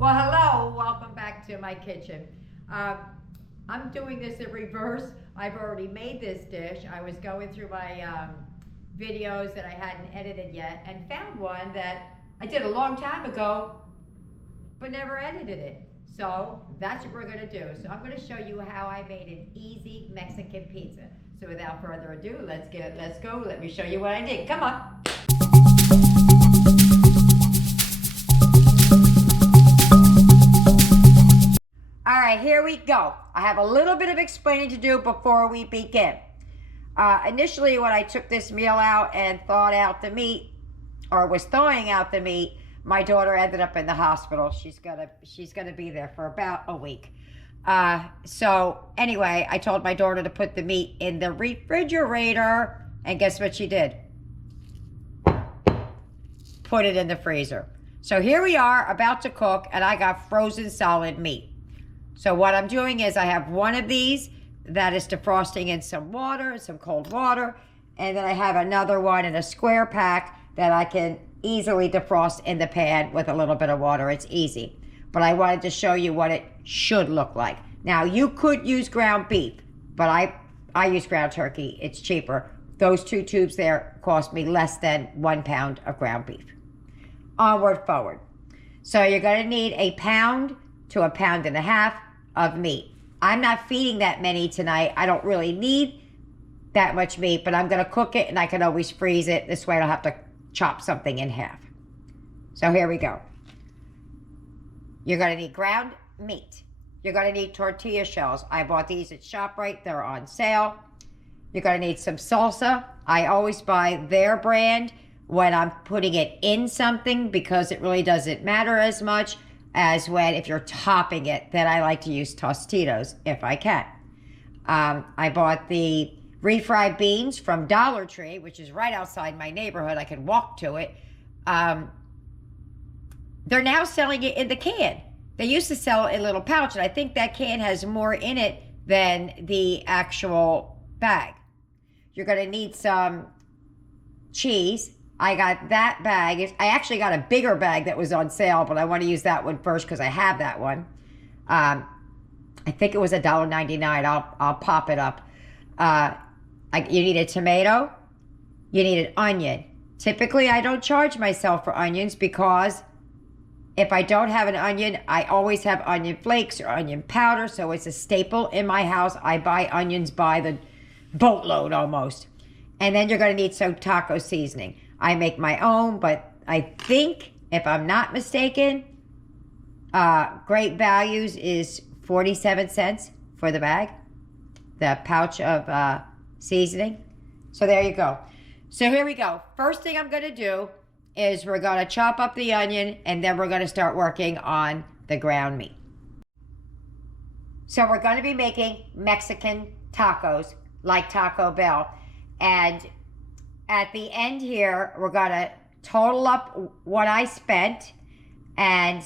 Well, hello, welcome back to my kitchen. I'm doing this in reverse. I've already made this dish. I was going through my videos that I hadn't edited yet and found one that I did a long time ago, but never edited it. So that's what we're gonna do. So I'm gonna show you how I made an easy Mexican pizza. So without further ado, let's go. Let me show you what I did. Come on. All right, here we go. I have a little bit of explaining to do before we begin. Initially, when I took this meal out and thawed out the meat, or was thawing out the meat, my daughter ended up in the hospital. She's gonna be there for about a week. So anyway, I told my daughter to put the meat in the refrigerator, and guess what she did? Put it in the freezer. So here we are, about to cook, and I got frozen solid meat. So what I'm doing is I have one of these that is defrosting in some water, some cold water, and then I have another one in a square pack that I can easily defrost in the pan with a little bit of water. It's easy. But I wanted to show you what it should look like. Now, you could use ground beef, but I use ground turkey. It's cheaper. Those 2 tubes there cost me less than 1 pound of ground beef. Onward, forward. So you're going to need 1 pound to 1.5 pounds of meat. I'm not feeding that many tonight. I don't really need that much meat, but I'm going to cook it and I can always freeze it. This way I don't have to chop something in half. So here we go. You're going to need ground meat. You're going to need tortilla shells. I bought these at ShopRite. They're on sale. You're going to need some salsa. I always buy their brand when I'm putting it in something because it really doesn't matter as much as when if you're topping it. Then I like to use Tostitos if I can. I bought the refried beans from Dollar Tree, which is right outside my neighborhood. I can walk to it. They're now selling it in the can. They used to sell it in a little pouch, and I think that can has more in it than the actual bag. You're going to need some cheese. I got that bag. I actually got a bigger bag that was on sale, but I want to use that one first because I have that one. I think it was $1.99. I'll pop it up. You need a tomato. You need an onion. Typically, I don't charge myself for onions because if I don't have an onion, I always have onion flakes or onion powder, so it's a staple in my house. I buy onions by the boatload almost. And then you're going to need some taco seasoning. I make my own, but I think, if I'm not mistaken, Great Values is 47 cents for the bag, the pouch of seasoning. So there you go. So here we go. First thing I'm going to do is we're going to chop up the onion, and then we're going to start working on the ground meat. So we're going to be making Mexican tacos like Taco Bell. And at the end here, we're going to total up what I spent and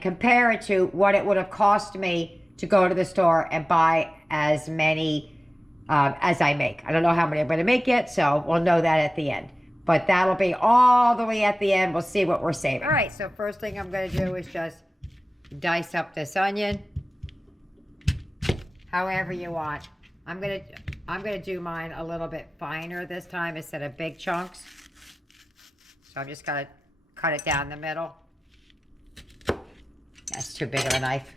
compare it to what it would have cost me to go to the store and buy as many as I make. I don't know how many I'm going to make yet, so we'll know that at the end. But that'll be all the way at the end. We'll see what we're saving. All right, so first thing I'm going to do is just dice up this onion however you want. I'm gonna do mine a little bit finer this time instead of big chunks. So I'm just gonna cut it down the middle. That's too big of a knife.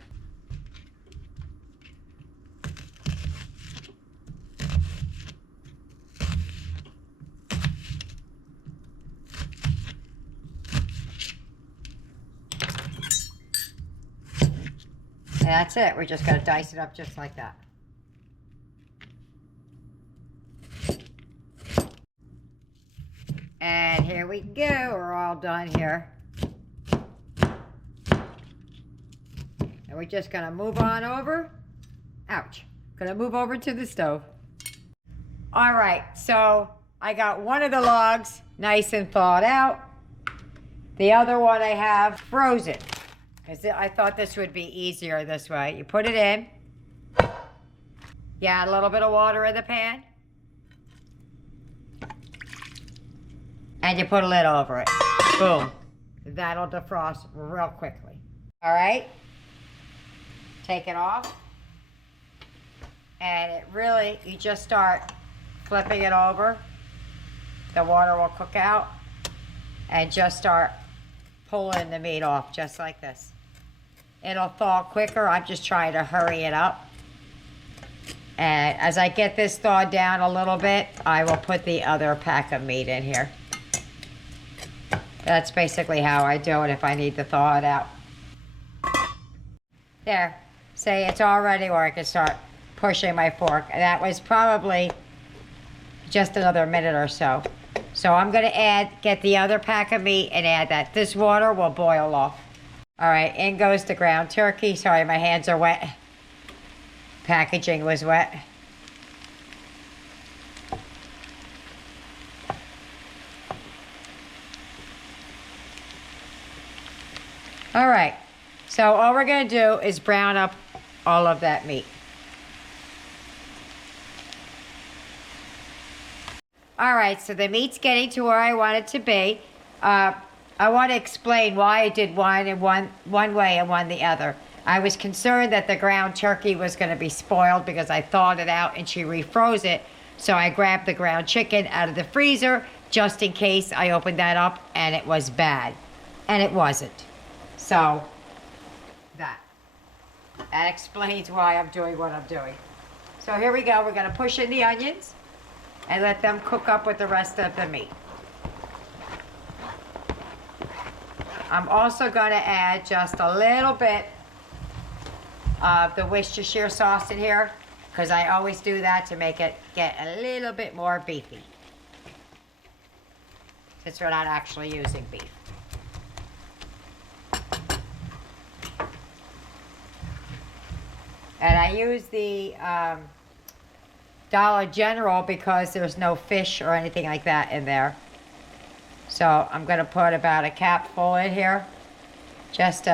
And that's it. We're just gonna dice it up just like that. And here we go, we're all done here. And we're just gonna move on over. Ouch. Gonna move over to the stove. All right, so I got one of the logs nice and thawed out. The other one I have frozen, because I thought this would be easier this way. You put it in. You add a little bit of water in the pan. And you put a lid over it. Boom. That'll defrost real quickly. All right, take it off. And it really, you just start flipping it over. The water will cook out. And just start pulling the meat off just like this. It'll thaw quicker. I'm just trying to hurry it up. And as I get this thawed down a little bit, I will put the other pack of meat in here. That's basically how I do it if I need to thaw it out. There, say it's all ready, or I can start pushing my fork. And that was probably just another minute or so. So I'm gonna get the other pack of meat and add that. This water will boil off. All right, in goes the ground turkey. Sorry, my hands are wet. Packaging was wet. All right, so all we're gonna do is brown up all of that meat. All right, so the meat's getting to where I want it to be. I want to explain why I did one way and one the other. I was concerned that the ground turkey was going to be spoiled because I thawed it out and she refroze it. So I grabbed the ground chicken out of the freezer just in case I opened that up and it was bad. And it wasn't. So that explains why I'm doing what I'm doing. So here we go. We're going to push in the onions and let them cook up with the rest of the meat. I'm also going to add just a little bit of the Worcestershire sauce in here, because I always do that to make it get a little bit more beefy, since we're not actually using beef. And I use the Dollar General because there's no fish or anything like that in there. So I'm going to put about a capful in here. Just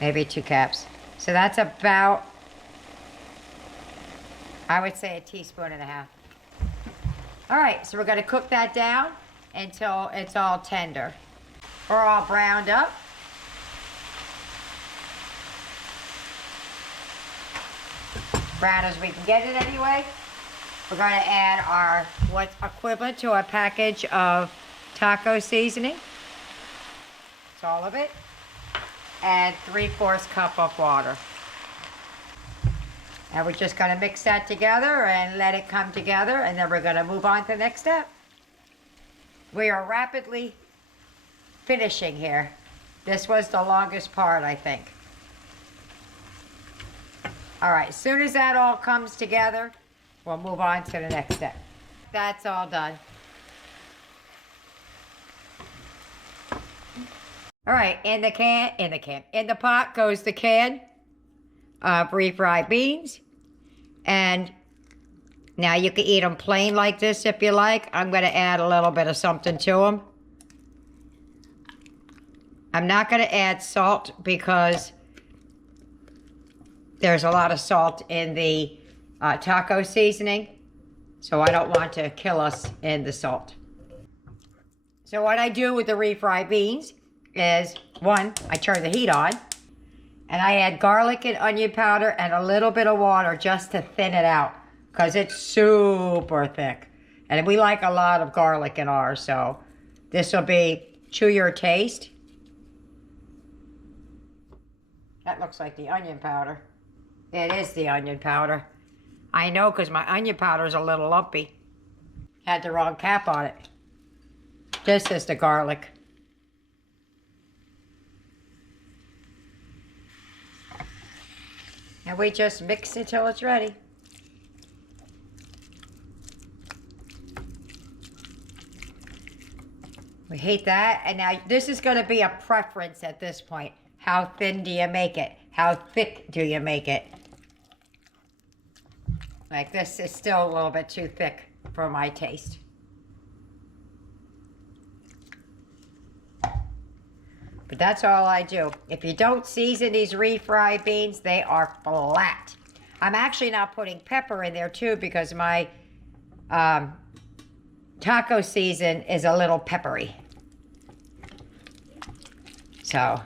maybe 2 caps. So that's about, I would say, 1.5 teaspoons. All right, so we're going to cook that down until it's all tender. We're all browned up. Brown as we can get it anyway. We're going to add our, what's equivalent to a package of taco seasoning. That's all of it. And 3/4 cup of water. And we're just going to mix that together and let it come together, and then we're going to move on to the next step. We are rapidly finishing here. This was the longest part, I think. All right, as soon as that all comes together, we'll move on to the next step. That's all done. All right, in the pot goes the can of refried beans. And now you can eat them plain like this if you like. I'm going to add a little bit of something to them. I'm not going to add salt because there's a lot of salt in the taco seasoning. So I don't want to kill us in the salt. So what I do with the refried beans is, one, I turn the heat on, and I add garlic and onion powder and a little bit of water just to thin it out, because it's super thick. And we like a lot of garlic in ours, so this will be to your taste. That looks like the onion powder. It is the onion powder. I know, because my onion powder is a little lumpy. Had the wrong cap on it. This is the garlic. And we just mix it till it's ready. We heat that, and now this is going to be a preference at this point. How thin do you make it? How thick do you make it? Like this is still a little bit too thick for my taste. But that's all I do. If you don't season these refried beans, they are flat. I'm actually not putting pepper in there too, because my taco season is a little peppery. So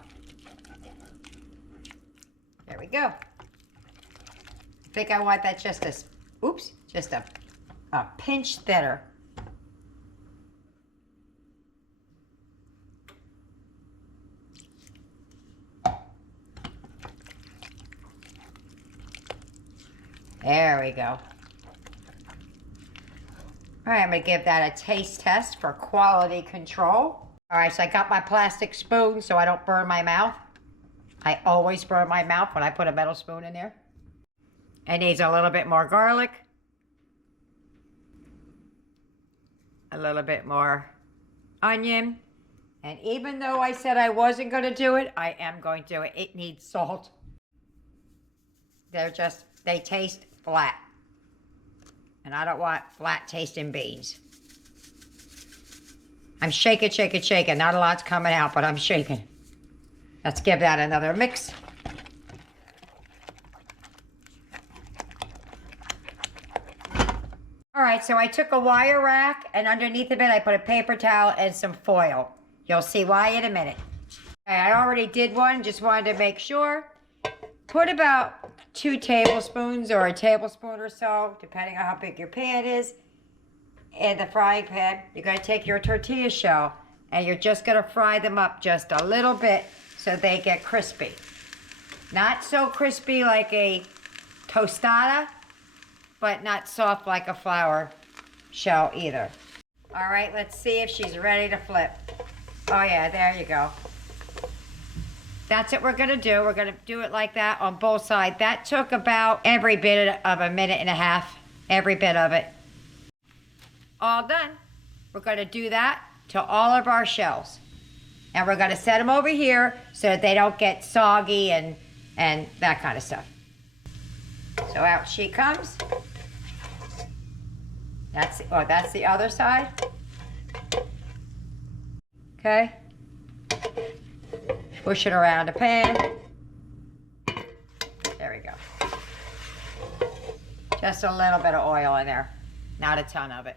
we go. I think I want that just a, oops, just a pinch thinner. There we go. All right, I'm gonna give that a taste test for quality control. All right, so I got my plastic spoon so I don't burn my mouth. I always burn my mouth when I put a metal spoon in there. It needs a little bit more garlic. A little bit more onion. And even though I said I wasn't gonna do it, I am going to do it. It needs salt. They taste flat. And I don't want flat tasting beans. I'm shaking, shaking, shaking. Not a lot's coming out, but I'm shaking. Let's give that another mix. All right, so I took a wire rack and underneath of it I put a paper towel and some foil. You'll see why in a minute. Okay, I already did one, just wanted to make sure. Put about 2 tablespoons or a tablespoon or so, depending on how big your pan is, in the frying pan. You're going to take your tortilla shell and you're just going to fry them up just a little bit so they get crispy. Not so crispy like a tostada, but not soft like a flour shell either. All right, let's see if she's ready to flip. Oh yeah, there you go. That's what we're gonna do. We're gonna do it like that on both sides. That took about every bit of a minute and a half, every bit of it. All done. We're gonna do that to all of our shells. And we're gonna set them over here so that they don't get soggy and that kind of stuff. So out she comes. That's the other side. Okay. Push it around the pan. There we go. Just a little bit of oil in there. Not a ton of it.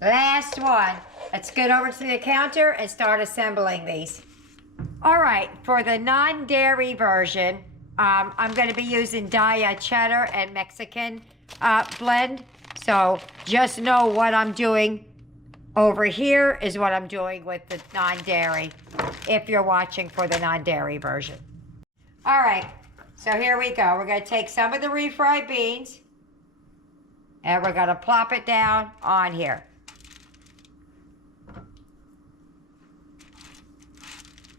Last one. Let's get over to the counter and start assembling these. All right, for the non-dairy version, I'm going to be using cheddar and Mexican blend. So just know what I'm doing over here is what I'm doing with the non-dairy, if you're watching for the non-dairy version. All right, so here we go. We're going to take some of the refried beans and we're going to plop it down on here.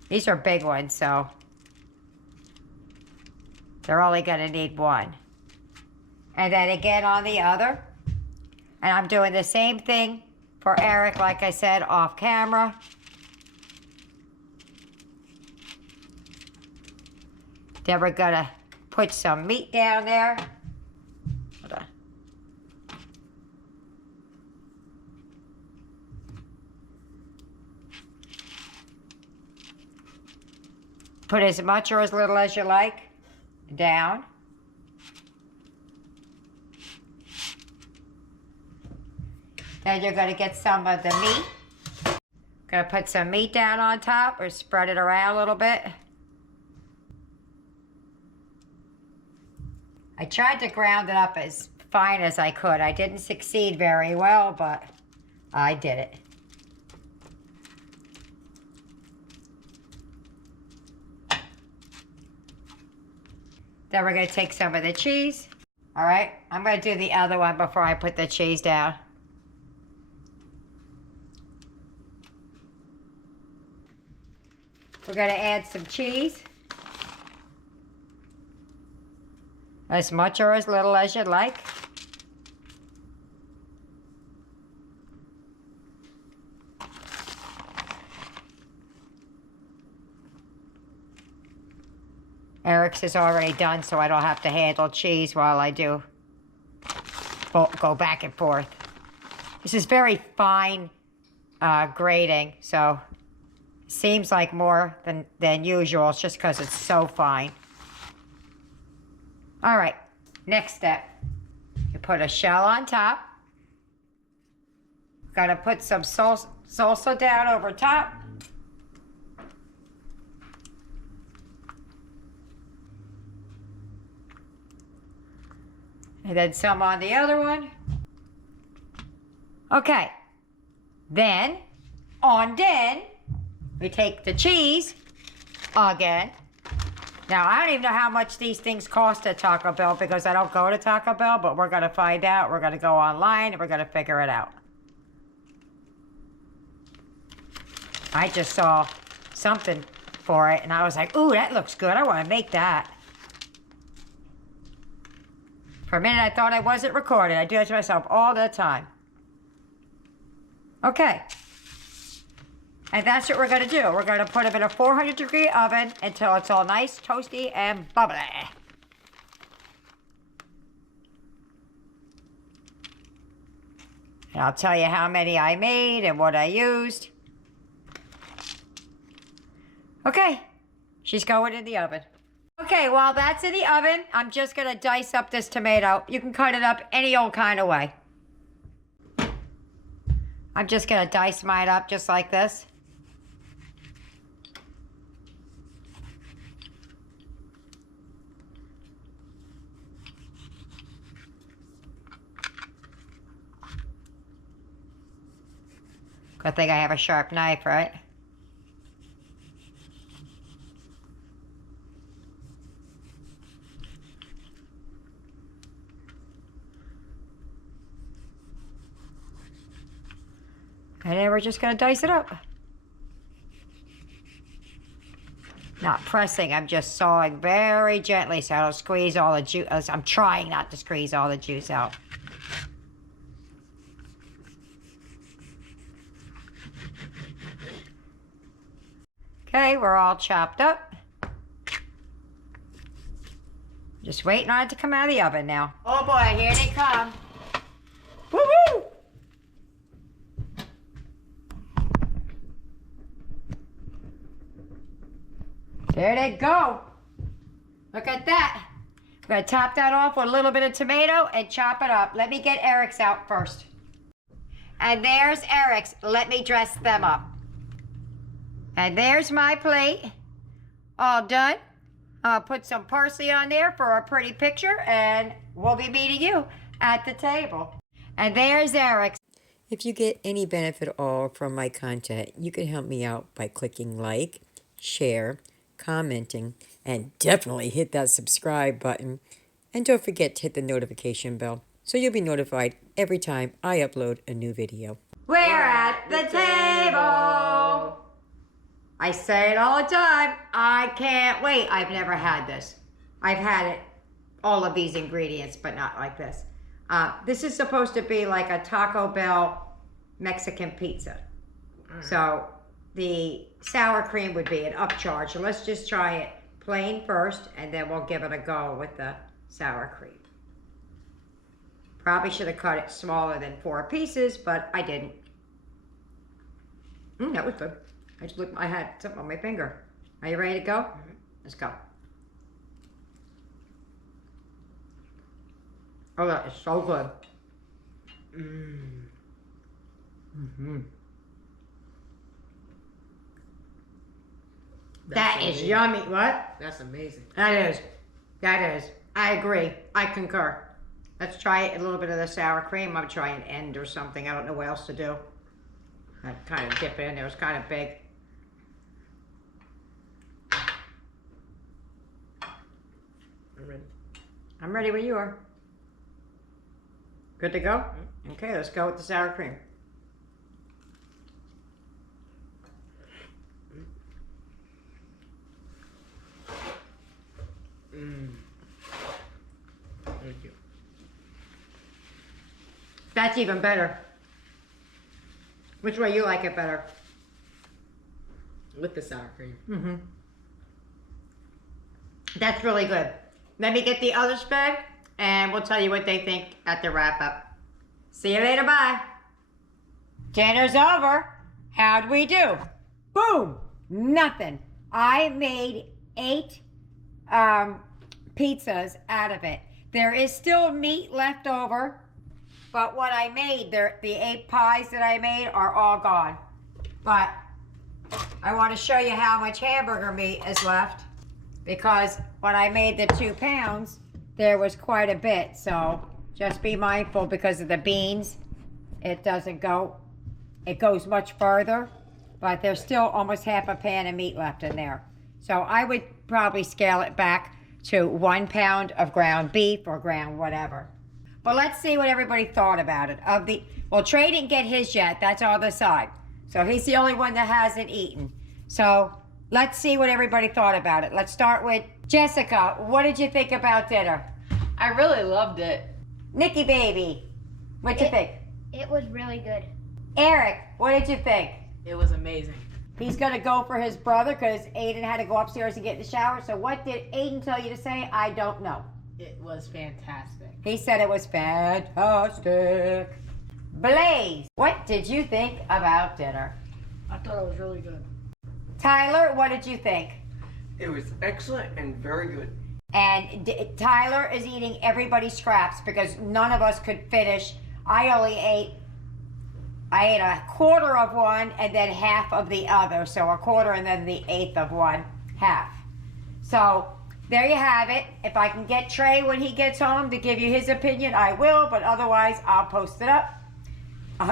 These are big ones, so they're only going to need one. And then again on the other. And I'm doing the same thing for Eric, like I said, off camera. Then we're gonna put some meat down there. Hold on. Put as much or as little as you like down. Then you're going to get some of the meat. Going to put some meat down on top or spread it around a little bit. I tried to ground it up as fine as I could. I didn't succeed very well, but I did it. Then we're going to take some of the cheese. All right, I'm going to do the other one before I put the cheese down. We're going to add some cheese. As much or as little as you'd like. Eric's is already done, so I don't have to handle cheese while I do go back and forth. This is very fine grating, so seems like more than usual. It's just because it's so fine. All right, next step. You put a shell on top. Gotta put some salsa down over top. And then some on the other one. Okay. Then, we take the cheese again. Now, I don't even know how much these things cost at Taco Bell because I don't go to Taco Bell, but we're going to find out. We're going to go online and we're going to figure it out. I just saw something for it and I was like, ooh, that looks good. I want to make that. For a minute, I thought I wasn't recording. I do that to myself all the time. Okay. And that's what we're going to do. We're going to put them in a 400-degree oven until it's all nice, toasty, and bubbly. And I'll tell you how many I made and what I used. Okay, she's going in the oven. Okay, while that's in the oven, I'm just going to dice up this tomato. You can cut it up any old kind of way. I'm just going to dice mine up just like this. Good thing I have a sharp knife, right? And then we're just going to dice it up. Not pressing, I'm just sawing very gently so I don't squeeze all the juice. I'm trying not to squeeze all the juice out. Okay, we're all chopped up. Just waiting on it to come out of the oven now. Oh boy, here they come. Woo-hoo! There they go. Look at that. I'm going to top that off with a little bit of tomato and chop it up. Let me get Eric's out first. And there's Eric's. Let me dress them up. And there's my plate. All done. I'll put some parsley on there for a pretty picture and we'll be meeting you at the table. And there's Eric's. If you get any benefit at all from my content, you can help me out by clicking like, share, commenting, and definitely hit that subscribe button. And don't forget to hit the notification bell so you'll be notified every time I upload a new video. We're at the table. I say it all the time. I can't wait. I've never had this. I've had it, all of these ingredients, but not like this. This is supposed to be like a Taco Bell Mexican pizza. So the sour cream would be an upcharge. So let's just try it plain first, and then we'll give it a go with the sour cream. Probably should have cut it smaller than 4 pieces, but I didn't. That was good. I had something on my finger. Are you ready to go? Let's go. Oh, that is so good. That is yummy. What? That's amazing. That is. That is. I agree. I concur. Let's try a little bit of the sour cream. I'm trying an end or something. I don't know what else to do. I kind of dip it in there. It's kind of big. I'm ready. I'm ready when you are. Good to go? Okay, let's go with the sour cream. Thank you. That's even better. Which way you like it better? With the sour cream. That's really good. Let me get the other spread and we'll tell you what they think at the wrap up. See you later, bye. Dinner's over. How'd we do? Boom! Nothing. I made 8 pizzas out of it. There is still meat left over, but what I made, the 8 pies that I made are all gone. But I want to show you how much hamburger meat is left, because when I made the 2 pounds, there was quite a bit. So Just be mindful because of the beans. It doesn't go, it goes much further, but there's still almost half a pan of meat left in there. So I would probably scale it back to 1 pound of ground beef or ground whatever. But let's see what everybody thought about it. Well, Trey didn't get his yet. That's on the side. So he's the only one that hasn't eaten. So let's see what everybody thought about it. Let's start with Jessica. What did you think about dinner? I really loved it. Nikki baby, what'd you think? It was really good. Eric, what did you think? It was amazing. He's going to go for his brother because Aiden had to go upstairs and get in the shower. So what did Aiden tell you to say? I don't know. It was fantastic. He said it was fantastic. Blaze, what did you think about dinner? I thought it was really good. Tyler, what did you think? It was excellent and very good. And Tyler is eating everybody's scraps because none of us could finish. I ate a quarter of one and then half of the other. So a quarter and then the eighth of one, half. So there you have it. If I can get Trey when he gets home to give you his opinion, I will. But otherwise, I'll post it up.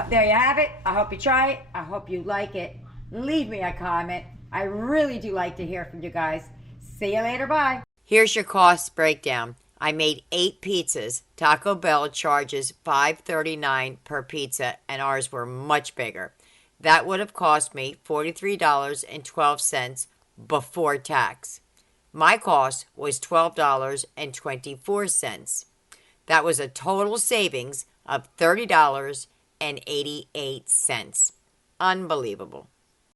There you have it. I hope you try it. I hope you like it. Leave me a comment. I really do like to hear from you guys. See you later. Bye. Here's your cost breakdown. I made 8 pizzas. Taco Bell charges $5.39 per pizza, and ours were much bigger. That would have cost me $43.12 before tax. My cost was $12.24. That was a total savings of $30.88. Unbelievable.